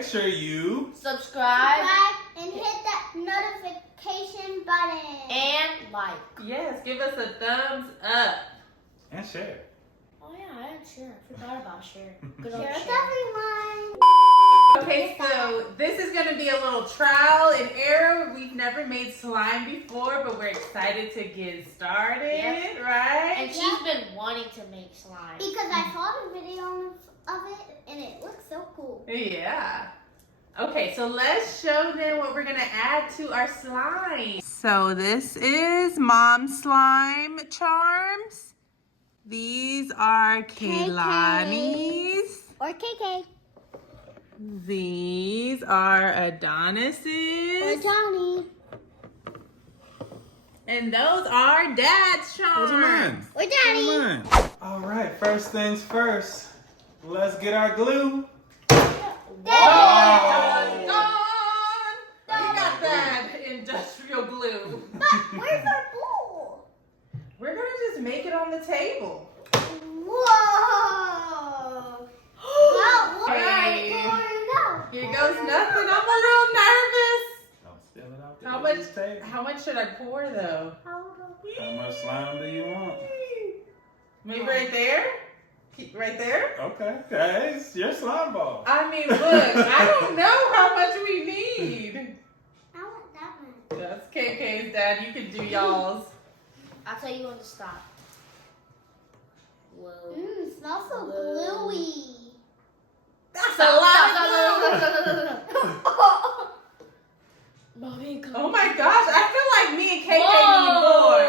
make sure you subscribe and hit that notification button. and like. Yes, give us a thumbs up. and share. Oh yeah, I didn't share. I forgot about share. Good old Share with share. everyone. Okay, so this is going to be a little trial and error. We've never made slime before, but we're excited to get started, Yep. right? And she's been wanting to make slime. Because I saw the video of it and it looks so cool. Yeah. Okay, so let's show them what we're going to add to our slime. So this is Mom's Slime Charms. These are Kaylani's. Or KK. These are Adonis's. Or Johnny. And those are Dad's charms. Those are mine. Or Daddy. Those are mine. All right, first things first. Let's get our glue. Gone! We got that industrial glue. But where's our bowl? We're gonna just make it on the table. Whoa. Wow. Hey. Where did it go? Here goes nothing. I'm a little nervous. Don't spill it out How there. much? How much should I pour though? How much slime do you want? Maybe right there. Keep right there. Okay, okay, it's your slime ball. I mean, look. I don't know how much we need. I want that one. That's KK's, Dad. You can do y'all's. I'll tell you when to stop. Whoa. Mmm, smells so gluey. That's a lot of glue. Mommy, come Oh my gosh, I feel like me and KK need more.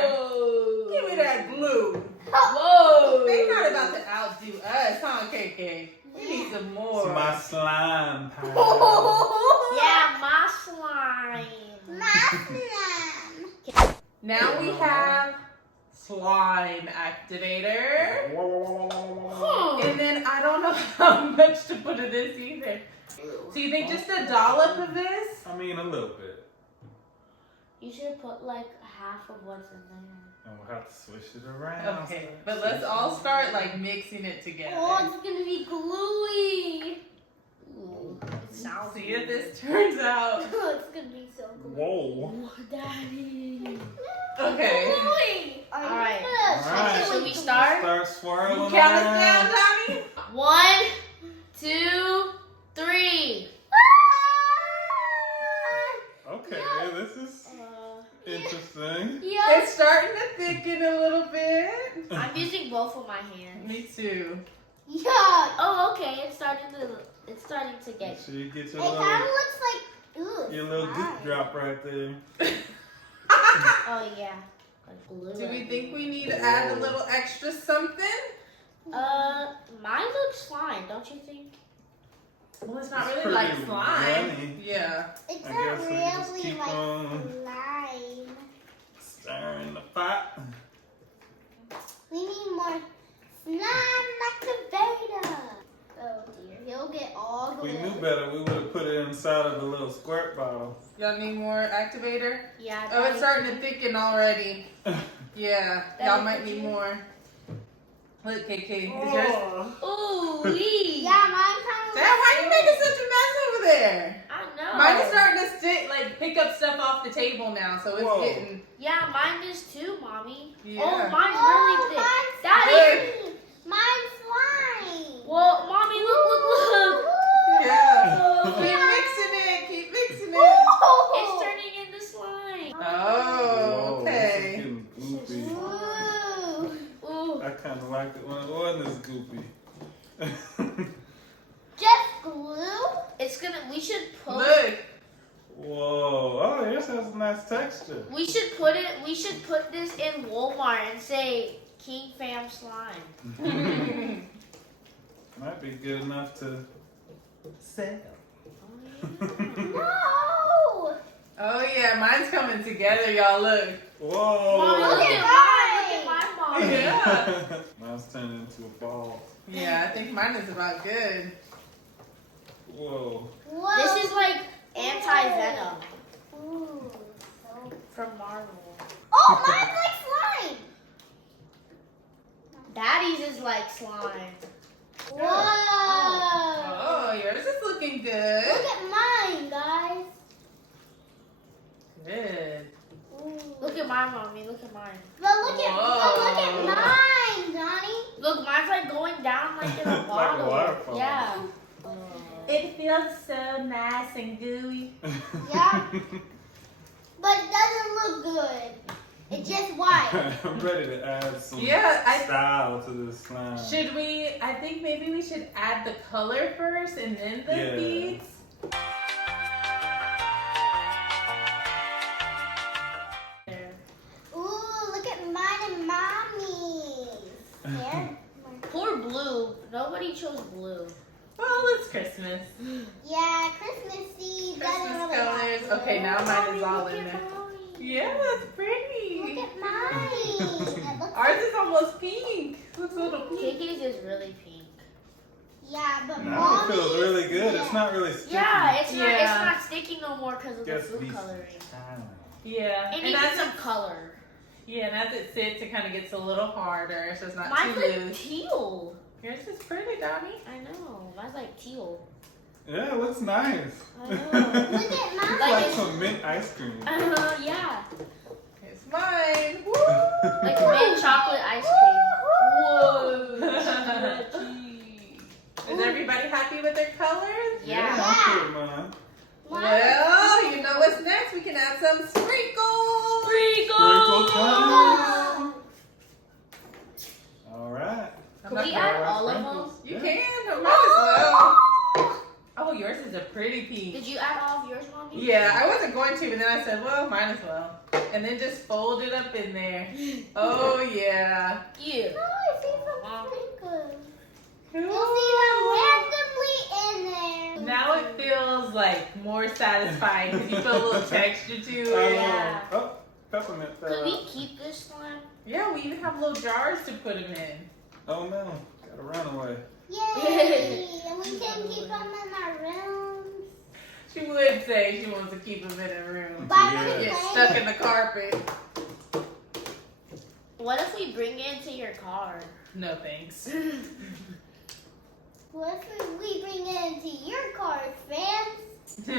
Give me that glue. Whoa. They not about to outdo us, huh, KK? We need some more. It's my slime pile. Yeah, my slime. Mushroom. Now we have slime activator. And then I don't know how much to put of this either. So you think just a dollop of this? I mean, a little bit. You should put like half of what's in there. And we'll have to switch it around. Okay, but let's all start like mixing it together. Oh, it's gonna be gluey. Ooh, it sounds See if this turns out. It's gonna be so gluey. Whoa. Daddy. Okay. Gluey. All right. Alright. Should we start? Start swirling Count us around. down, Donnie. 1, 2, 3. Okay, this is interesting. Yeah. It's starting to thicken a little bit. I'm using both of my hands. Me too. Yeah. Oh, okay. It's starting to Make get. sure you get It kind of looks like your little goop drop right there. Oh yeah. Like glue. Do we think we need to add a little extra something? Mine looks fine, don't you think? Well, it's not It's really like pretty slime. runny. Yeah. It's I not guess we just really keep like on slime. stirring the pot. We need more slime activator. Oh dear, he'll get all If the we knew better, we would have put it inside of a little squirt bottle. Y'all need more activator? Yeah. Oh, it's starting to thicken already. Yeah, y'all might need more. Look, KK, is yours? Ooh, wee. Yeah, mine kind of. Dad, why you making such a mess over there? I know. Mine is starting to stick, like pick up stuff off the table now, so it's Whoa. getting. Yeah, mine is too, Mommy. Yeah. Oh, mine's really thick. Mine's Daddy. Mine's slime. Well, Mommy, look. Yeah. Keep Yeah. mixing it. Keep mixing it. It's turning into slime. Oh, Whoa, okay. this is getting goopy. Ooh. Ooh. I kind of liked it when it wasn't as goopy. Just glue? We should put. Look. Whoa! Oh, yours has a nice texture. We should put this in Walmart and say King Fam slime. Might be good enough to Sell. No! Oh yeah, mine's coming together, y'all. Look. Whoa! Mommy, look at mine. mine. Look at my mom. Yeah. Mine's turned into a ball. Yeah, I think mine is about good. Whoa! Whoa. This is like anti-venom Ooh, so. from Marvel. Oh, mine's like slime. Daddy's is like slime. Whoa. Oh, yours is looking looking good. Look at mine, guys. Good. Ooh. Look at mine, mommy. Look at mine. But look at Whoa. mine, Johnny. Look, mine's like going down like in a Like a bottle. waterfall. Yeah. It feels so nice and gooey. Yeah. But it doesn't look good. It's just white. I'm ready to add some Yeah, style to this slime. Should we, I think maybe we should add the color first and then the Yeah. beads. Ooh, look at mine and mommy's. Here. Poor blue. Nobody chose blue. Well, it's Christmas. Yeah, Christmassy. Christmas doesn't really colors. have Okay, now mine is all Look in at there. mommy. Yeah, that's pretty. Look at mine. It looks Ours is almost pink. Looks a little pink. Kiki's is really pink. Yeah, but Now it mommy's. feels really good. Yeah. It's not really sticky. Yeah, it's Yeah. not sticky no more because of the Just food these coloring. times. Yeah, It and needs as some it, color. yeah, and as it sits, it kind of gets a little harder, so it's not Mine's too like loose. teal. Yours is pretty, Donnie. I know. Mine's like teal. Yeah, it looks nice. I know. Look at mine. It's Like like it's- some mint ice cream. Yeah. It's mine. Woo! Like mint chocolate ice cream. Is everybody happy with their colors? Yeah. I'm good, man. Well, you know what's next. We can add some sprinkles. Sprinkle time. All right. Can we add all of them? You Yeah. can. Might as well. Oh, yours is a pretty pink. Did you add all of yours, mommy? Yeah, I wasn't going to, but then I said, well, might as well. And then just fold it up in there. Oh, yeah. Yeah. Oh, I see some sprinkles. You'll see them randomly in there. Now it feels like more satisfying because you feel a little texture to it. Yeah. Oh, peppermint fell Could we out. keep this slime? Yeah, we even have little jars to put them in. Oh no, gotta run away. Yay! And we can keep them in our rooms. She would say she wants to keep them in her room. By Yeah. Get stuck in the carpet. What if we bring it into your car? No thanks. What if we bring it into your car, fans?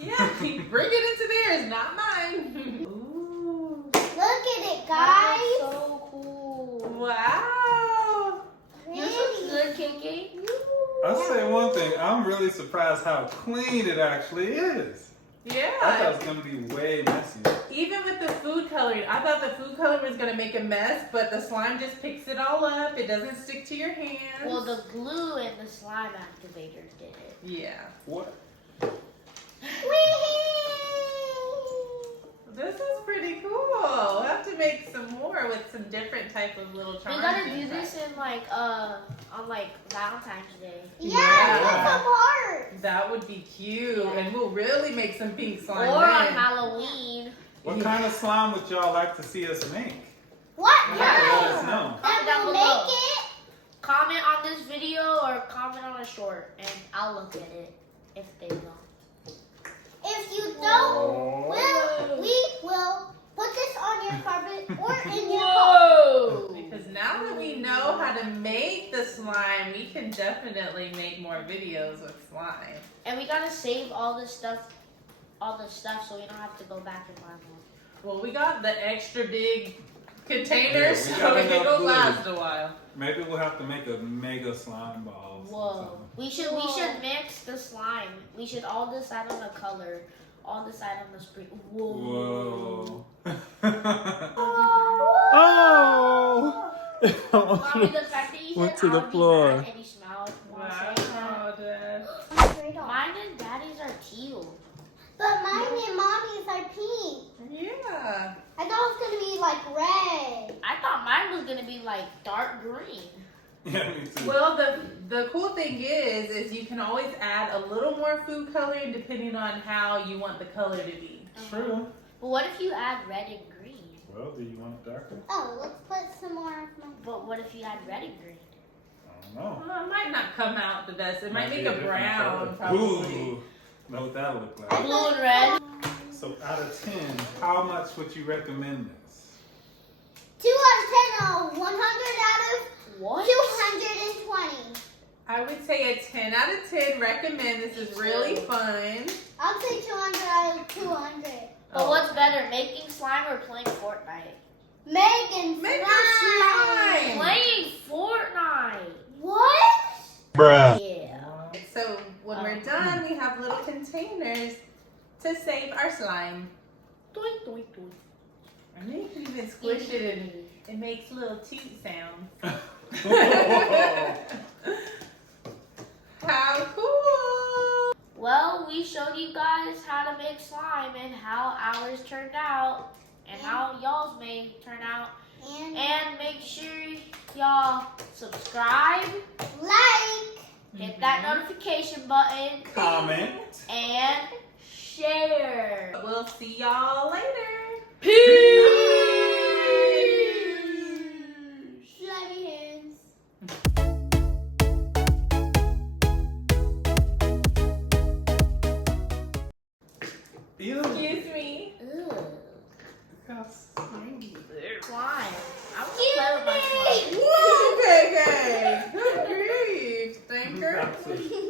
Yeah, bring it into theirs, not mine. Ooh. Look at it, guys. That's so cool. Wow. Yours looks good, Kiki. I'll say one thing. I'm really surprised how clean it actually is. I thought it Yeah. was gonna be way messy. Even with the food coloring, I thought the food coloring was gonna make a mess, but the slime just picks it all up. It doesn't stick to your hands. Well, the glue and the slime activator did it. Yeah. What? This is pretty cool. We'll have to make some more with some different type of little charms. We gotta do inside. this in like on like Valentine's Day. Yeah, put some hearts. That would be cute, Yeah. and we'll really make some pink slime. Or on then. Halloween. What kind of slime would y'all like to see us make? What? You have to let us No. know. That Down will below. make it. Comment on this video or comment on a short, and I'll look at it if they don't. If you don't, Oh. we will put this on your carpet or in your car. Whoa! Because now that we know how to make the slime, we can definitely make more videos with slime. And we gotta save all the stuff so we don't have to go back and buy more. Well, we got the extra big containers, Yeah, we so got it'll enough glue. last a while. Maybe we'll have to make a mega slime ball. or Whoa. something. We should mix the slime. We should all decide on the color. All decide on the spring. Whoa. Whoa. Oh! Mommy, the fact that you Went said to the I'll be floor. mad and you smiled while saying Wow, Dad. that. Mine and Daddy's are teal. But mine and mommy's are pink. Yeah. I thought it was gonna be like red. I thought mine was gonna be like dark green. Yeah, me too. Well, the cool thing is you can always add a little more food coloring depending on how you want the color to be. True. But what if you add red and green? Well, do you want it darker? Oh, let's put some more of my. But what if you add red and green? I don't know. Well, it might not come out the best. It might be make a different brown, color. probably. Ooh. Know what that look like. Blue and red. So out of 10, how much would you recommend this? 2 out of 10, 100 out of What? 220. I would say a 10 out of 10. Recommend. This is really fun. I'll say 200 out of 200. But what's better, making slime or playing Fortnite? Megan Make slime. slime. Playing Fortnite. What? Bruh. Yeah. So when we're done, we have little containers to save our slime. Doink, doink, doink. And then you can even squish it and it makes little toot sounds. How cool! Well, we showed you guys how to make slime and how ours turned out and how y'all's may turn out. And make sure y'all subscribe, Like. hit that notification button, Comment. and share. We'll see y'all later. Slimy hands. Ew. Excuse me. Ew. How slimy. Slime. I'm gonna play with my slime. Okay, okay. Good grief. Thank you. That's it.